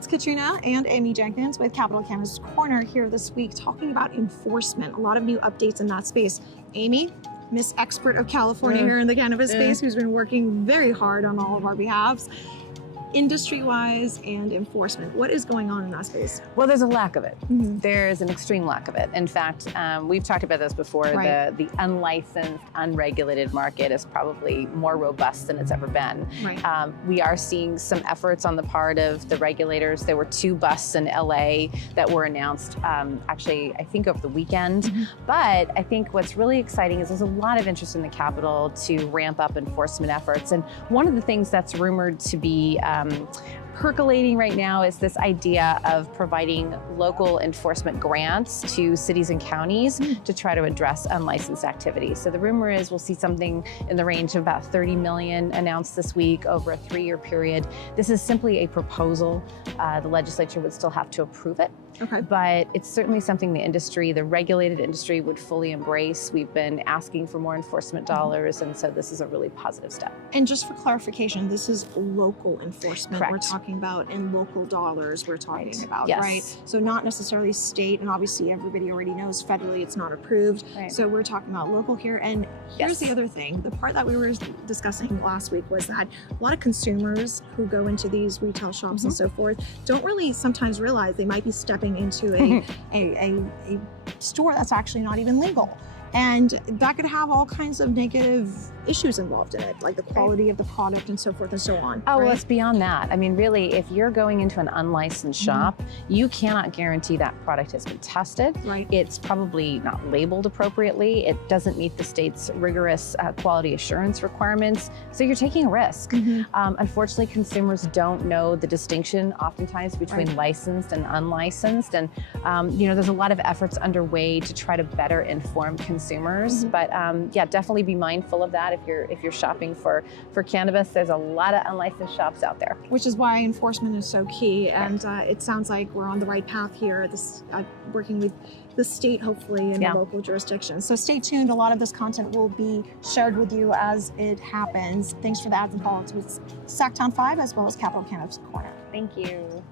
it's Katrina and Amy Jenkins with Capital Cannabis Corner here this week talking about enforcement. A lot of new updates in that space. Amy, Miss Expert of California here in the cannabis space, who's been working very hard on all of our behalves. Industry-wise and enforcement, what is going on in that space? Well, there's a lack of it. There's an extreme lack of it. In fact, we've talked about this before. Right. The unlicensed, unregulated market is probably more robust than it's ever been. Right. We are seeing some efforts on the part of the regulators. There were 2 busts in LA that were announced, actually, I think over the weekend. But I think what's really exciting is there's a lot of interest in the Capitol to ramp up enforcement efforts. And one of the things that's rumored to be percolating right now is this idea of providing local enforcement grants to cities and counties to try to address unlicensed activity. So the rumor is we'll see something in the range of about 30 million announced this week over a 3-year period. This is simply a proposal. The legislature would still have to approve it. Okay. But it's certainly something the industry, the regulated industry, would fully embrace. We've been asking for more enforcement dollars, and so this is a really positive step. And just for clarification, this is local enforcement. Correct. We're talking about in local dollars we're talking about, Yes. right? So not necessarily state, and obviously everybody already knows federally it's not approved. Right. So we're talking about local here. And here's the other thing. The part that we were discussing last week was that a lot of consumers who go into these retail shops and so forth don't really sometimes realize they might be stepping into a store that's actually not even legal. And that could have all kinds of negative issues involved in it, like the quality of the product and so forth and so on. Oh, right? well, it's beyond that. I mean, really, if you're going into an unlicensed shop, you cannot guarantee that product has been tested. Right. It's probably not labeled appropriately. It doesn't meet the state's rigorous quality assurance requirements. So you're taking a risk. Unfortunately, consumers don't know the distinction oftentimes between licensed and unlicensed. And, you know, there's a lot of efforts underway to try to better inform consumers. But yeah, definitely be mindful of that if you're shopping for cannabis. There's a lot of unlicensed shops out there. Which is why enforcement is so key. And it sounds like we're on the right path here, this, working with the state, hopefully, in the local jurisdictions. So stay tuned. A lot of this content will be shared with you as it happens. Thanks for the ads and follows with Sacktown 5 as well as Capital Cannabis Corner. Thank you.